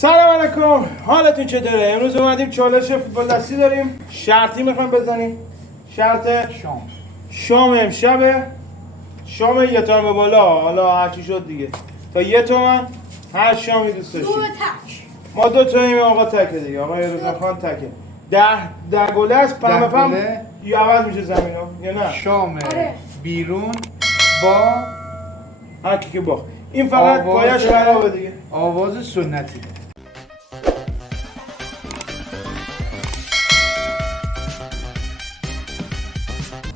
سلام علیکم، حالتون چطوره؟ امروز اومدیم چالش فوتبال دستی داریم. شرطی میخوایم بزنیم. شرط شام امشبه. شام یه تومن به بالا، حالا هرچی شد دیگه. تا یه تومن هر شامی دوست داشتیم. دو تک. ما دو تاییم، آقا تکه دیگه. آقا روزان خان تکه. ده گله است، پم به پم یا عوض میشه زمینو یا نه؟ شام آره. بیرون با هر کی که باخت. این فقط پایش خرابه دیگه. آواز سنتی.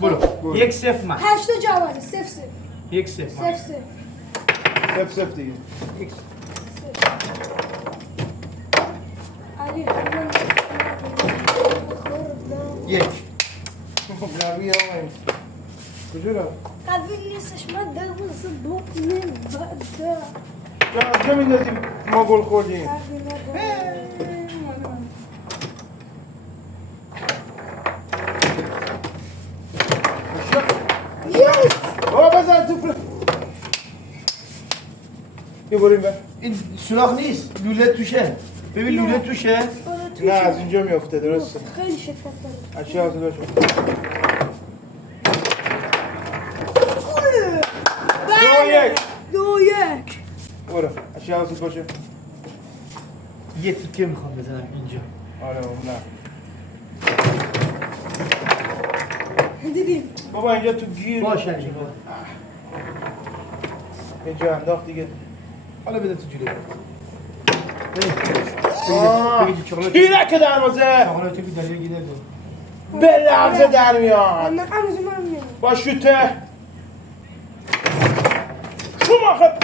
برو 1-0 من 8 تا جواب 0-0 1-0 من 0-0 سف دیگه. علی یک روی آقا این کجا رفت؟ قوی نیستش من دروازه بود نمیبرده از کجا میندازیم ما گل خوردیم؟ یس بابا بزن توپ. یه بریم به. این سوراخ نیست، لوله توشه. ببین لوله توشه. نه از اینجا میافته درسته. خیلی شکست داره از چه حاضر شد؟ 2-1 2-1 برو از چه حاضر باشه؟ یه تیکه میخوام بزنم اینجا. آره نه دیدی بابا اینجا تو گیر باشه علی. اینجا انداخت دیگه. حالا بده تو جلوی. بگی چاقلو تیرک دروازه چاقلو تو دریا گیره دو. به لحظه در میاد من هنوز من میام با شوته شما خودم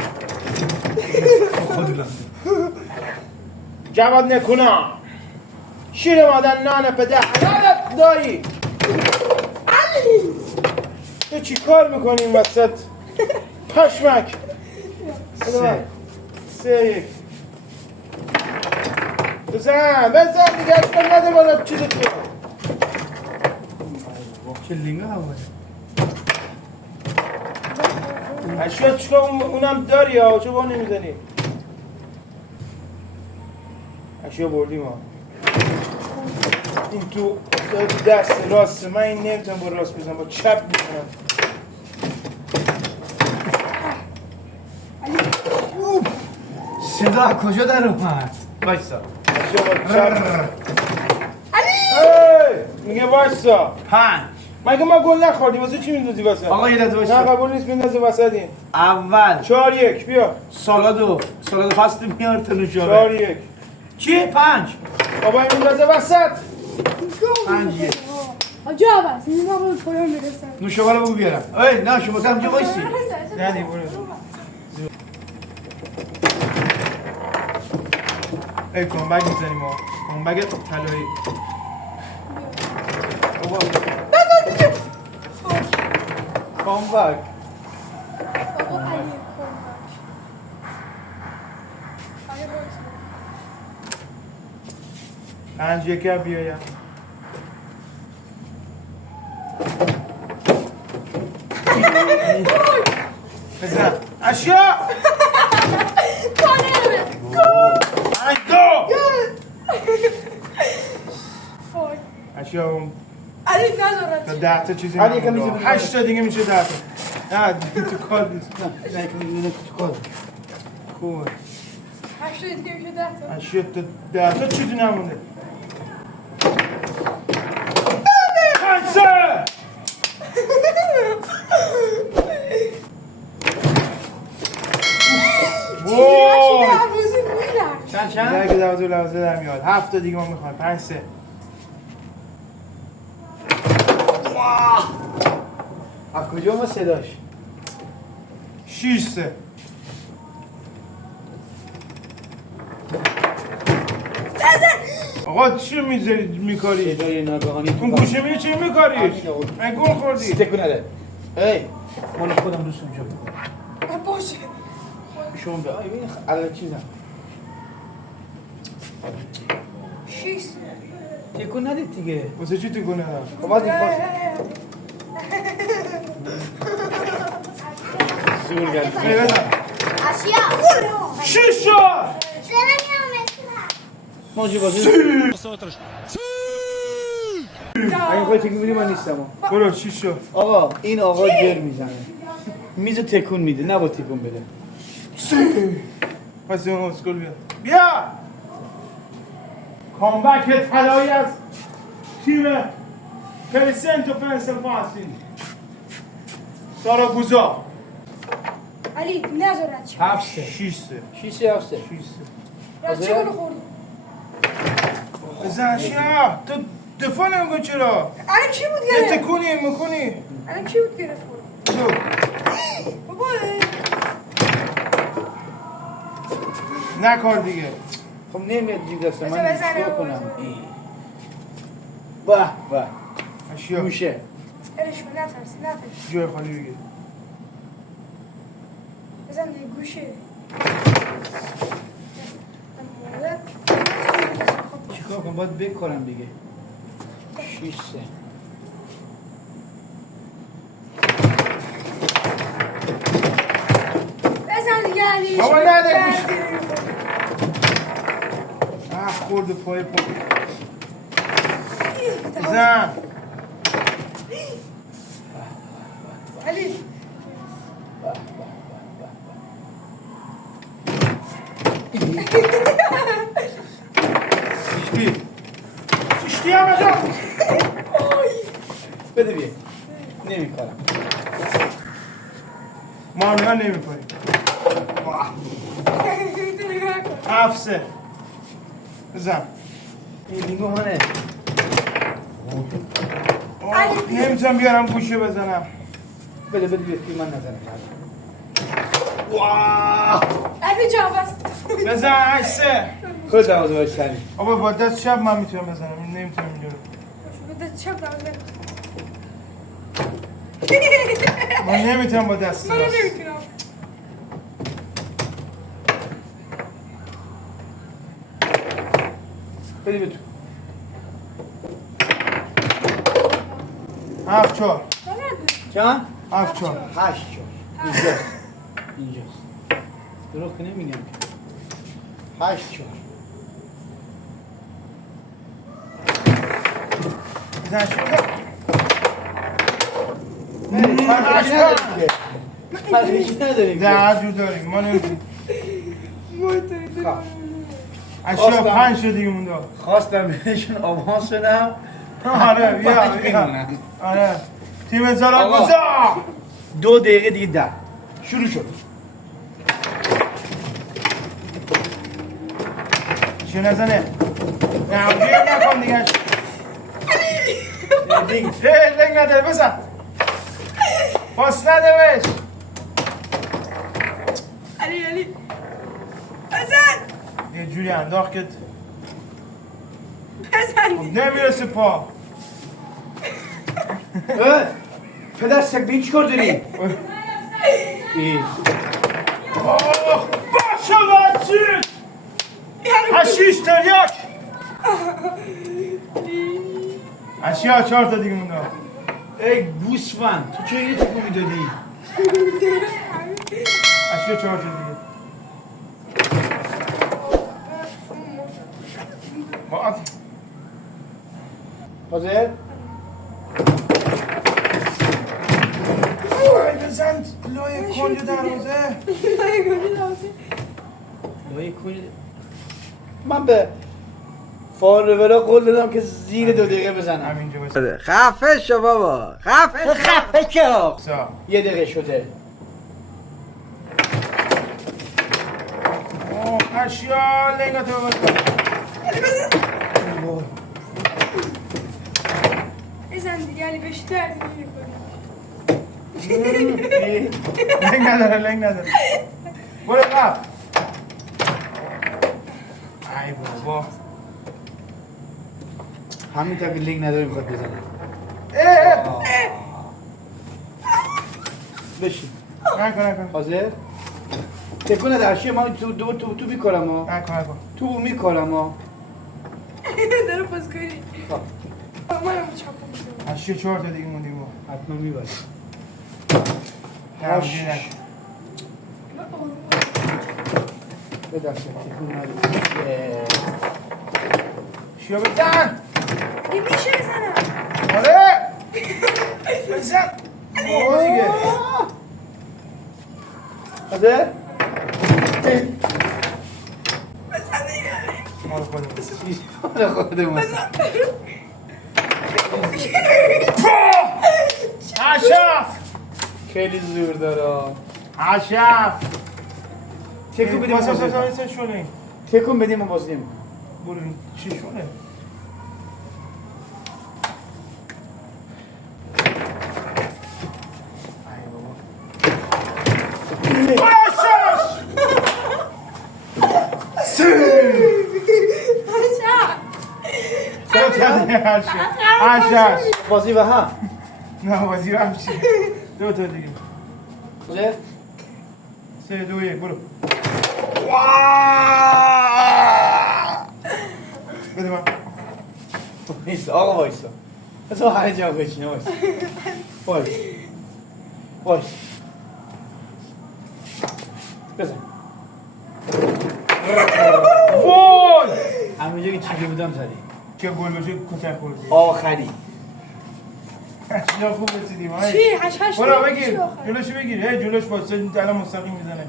جواد نکونا شیر مادن نان پده حلالت دایی. تو چی کار میکنی این وسط پشمک؟ 3-1 بزن دیگه اشکال نده بالا چیزی تو چه لینگه هواه. اشکال چیکار اونم داری یا چه با نمیزنی؟ اشیا بردیم ها. این تو دست راست من این نمیتونم با راست بزنم با چپ میکنم. صدا از کجا در اومد؟ وایسا. اشیا با چپ میگه وایسا 5 مگه ما گل نخوردیم واسه چی میندازی وسط؟ آقا یه لحظه نه وایسا. قبول نیست میندازی وسط این. اول 4-1 بیا. سالادو پاست میار تا نوشابه. 4-1 چیه 5 بابا این میندازه وسط. 5-1 آجا بس این ما به پایان میرسن نوشابه رو بگو بیارم. ای نه شما کم جا وایسی. نه دیگه برو. ای کامبک میزنیم ما. کامبک طلایی. بابا کامبک. آقا علی کن 5-1 بیایم. بزن اشیا 5-2 اشیا اون علی ندارد تا 10 تا چیزی علی یکم نمونده. میشه 8 تا دیگه میشه 10 تا. نه تو کار نیست. نه یکم تو کار. خوبه 8 دیگه میشه 10 تا اشیا تا 10 تا چیزی نمونده. خمسه وای چند دیگه که لحظه در میاد 7 تا دیگه ما میخوایم 5-3 از کجا ما صداش 6-3 آقا چی میکاری؟ صدای ناگهانی اون گوشه میری چی میکاری؟ من گل خوردی تکون نده. ای مال خودم دوست اونجا باشه شما به این الان چیزم 6 تکون ندید دیگه. واسه چی تو گونه خب باید این کار زور گرد آسیا 6 شد چرا میام ماجی بازی این خواهی تکون میدی من نیستم برو چی شد؟ آقا این آقا جر میزنه میز تکون میده نه با تکون بده پس اون اسکول بیا کامبک طلایی از تیم پرسنت و پنسلفاسین ساراگوزا علی نذارد چه 7-3 6-3 6-7-3 یا چه گل خوردی بزن اشیا تو دفاع نمیگو چرا؟ علی کی بود یه گرفت تکونی میکنی علی کی بود گرفت تو بابا نکار دیگه خب نمیاد جیب دست من بزنه چیکار بابا. کنم به به اشیا گوشه ولش کن نترس جای خالی بگیر بزن دیگه گوشه چیکار کنم باید بکنم دیگه 6-3 بزن دیگه علی بابا نده گوش. خورده پای پا بزن علی سشتی هم اجا بده بیا نمیکنم ما هم نمی کنیم 7-3 بزن این بینگو منه نمیتونم بیارم گوشه بزنم بده بیا که من نزنم علی جا بس بزن 8-3 خود دمازه باید سری آبا با دست چپ من میتونم بزنم نمیتونم اینجا رو بده چپ دارم من نمیتونم با دست من راست. نمیتونم بده تو 7-4 چند؟ 7-4 8 اینجاست اینجاست دروغ که نمیگم 8-4 بزن شو فرقی نداریم ده جور داریم ما نمیتونیم خب. اشیا 5 شد دیگه مونده خواستم بهشون آوانس بدم آره بیا پنج بیا میمونن. آره تیم زاراگوزا 2 دقیقه دیگه 10 شروع شد چه نزنه نه بیا نکن دیگه لنگ نده بزن پاس نده بهش علی بزن یه جوری انداخت که بزن نمیرسه پا پدر سگ به این چیکار داری؟ ای. باشه بچی 8 تریاک اشیا 4 تا دیگه مونده ای گوسفند تو چه اینو تکون میدادی؟ اشیا 4 تا دیگه باید حاضر؟ بزن لای کنج دروازه لای کنی من به فالوورا قول دادم که زیر 2 دقیقه بزنم همینجا بزن خفه شو بابا خفه که سا 1 دقیقه شده اشیا لنگا تو بزن بزن دیگه علی بیشتر دیگه لنگ نداره برو قف ای بابا همین تا که لینک نداره میخواد بزنه بشین نکن حاضر؟ تکون نده اشیا من تو میکنم ها نکن تو میکنم ها داره پاس کنی منم چاپم اشیا 4 تا دیگه موندیم ما حتما میبری هاش به دست تکون نده اشیا بزن. این میشه بزنم. آره بزن. بابا دیگه حاضر؟ بزن دیگه. مال خودم مال خودمون. اشرف خیلی زور داره. اشرف تکون بدیم واسه بازی. واسه شونه تکون بدیم و بازی نمی‌کنه. برو چی شونه بازی و هم. نه بازی هم چی دو تا دیگه حاضر؟ 3 2 1 برو بده من وایسا آقا وایسا. بذار هر جا بشینه وایسا. وایس. وایس. بزن. وای همونجا که چیزی بودم زدی. چه گل بشه کتک خوردی آخری. اشیا خوب رسیدیم چی؟ هش برو بگیر جلوشو بگیر هی جلوش واسه الان مستقیم میزنه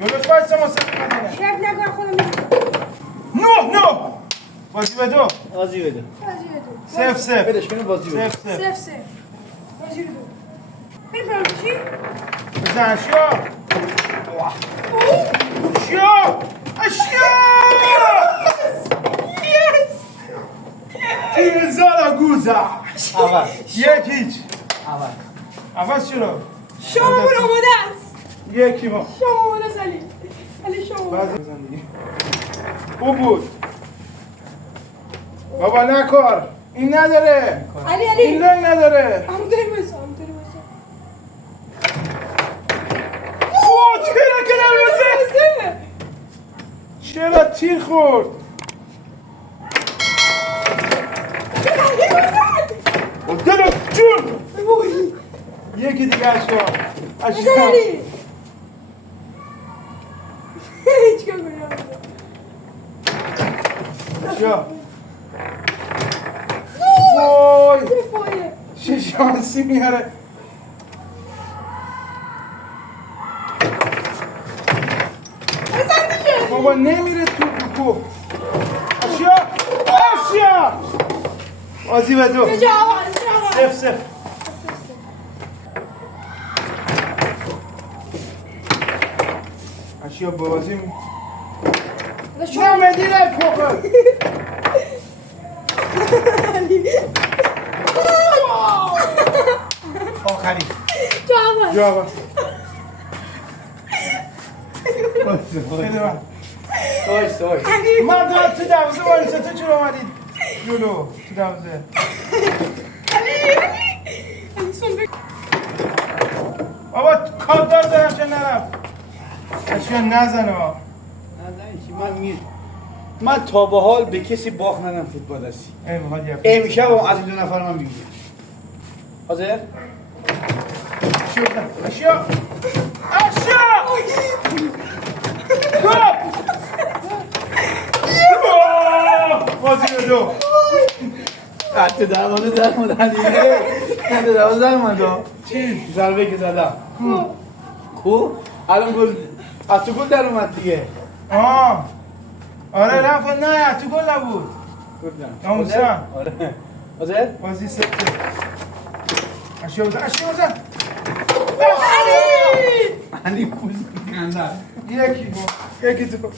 جلوش واسه مستقیم میزنه شب نگاه خودم نه بازی به دو بازی بده. سف سف بدش کنه بازی بده. سف سف سف بازی رو ببین چی؟ بزن اشیا اشیا تیم زاراگوزا عوض. یک هیچ عوض. عوض چرا؟ شما برو آماده است یکی ما شما آماده است علی شما بعد بزن دیگه او بود بابا نکار این نداره علی این لنگ نداره همون داری بسا همون داری بسا چرا که نمیزه چرا تیر خورد و دلو جون یکی دیگه اشکا بزن علی چیکار کنیم اشکا وای دفاعیه چه شانسی میاره بزن دیگه بابا نمیره تو اشیا بازی به دو بجا آواز سف سف اشیا بازی می نه مدیره کوپر آخری تو آواز جواب وایسا. بده من وایسا. وایسا. من دارم تو دوزه وایسا تو چرا اومدید جلو تو دوزه علی سون بگو بابا کار دارم چه نرفت اشیا نزنه ها من تا به حال به کسی باخت ندم فوتبال هستی. امشب هم از این 2 نفر من میگیرم. حاضر؟ اشیا بازی به دو حتی در مورد علیه. حتی در مورد چی؟ ضربه که زدم. کو؟ الان گل از تو گل در اومد دیگه. آره رفت نه تو گل نبود ناموسم. آره. حاضر؟ بازی سه اشیا بزن علی پوز میکنه. یکی تو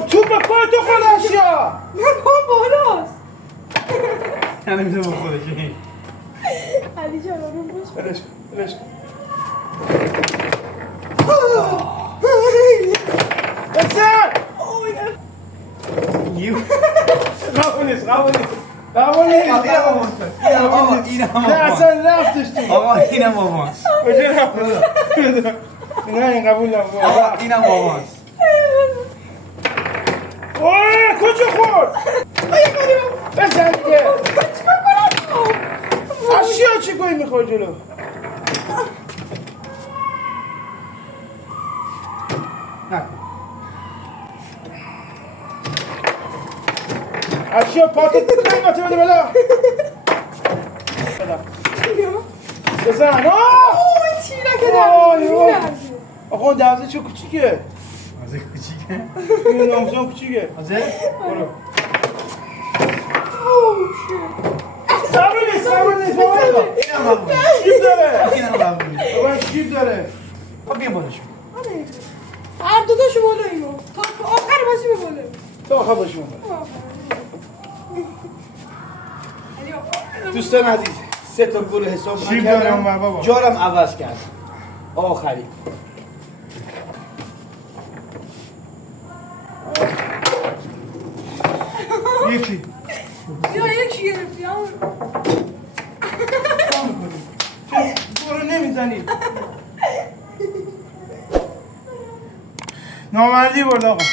تو به پای تو خود اشیا من پام بالاست یعنی میده با خودش. علی جان رو باش برش بزن قبول نیست نه اصلا رفتش تو آقا اینم آواز. کجا رفت نه این قبول نبود آقا اینم آواز. اوه کجا خورد بزن دیگه اشیا چی کنی میخوای جلو نکن. اشیا پاتو نمیگه بده بالا بزن آه اوه چی را که آقا دروازه چه کوچیکه از کوچیکه این نامزان کوچیکه از برو صبر نیست اینم هم بود شیب داره اینم هم بود آقا شیب داره خب بیا بالش هر دو تاشو بالا اینو تا آخر باشی بباله تا آخر باشیم دوستان عزیز 3 تا گل حساب شیب داره اونور بابا. جارم عوض کرد آخری یکی یا یکی گرفتی همون برو نمیزنی نامردی برد آقا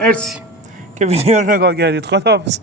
مرسی که ویدیو رو نگاه کردید خداحافظ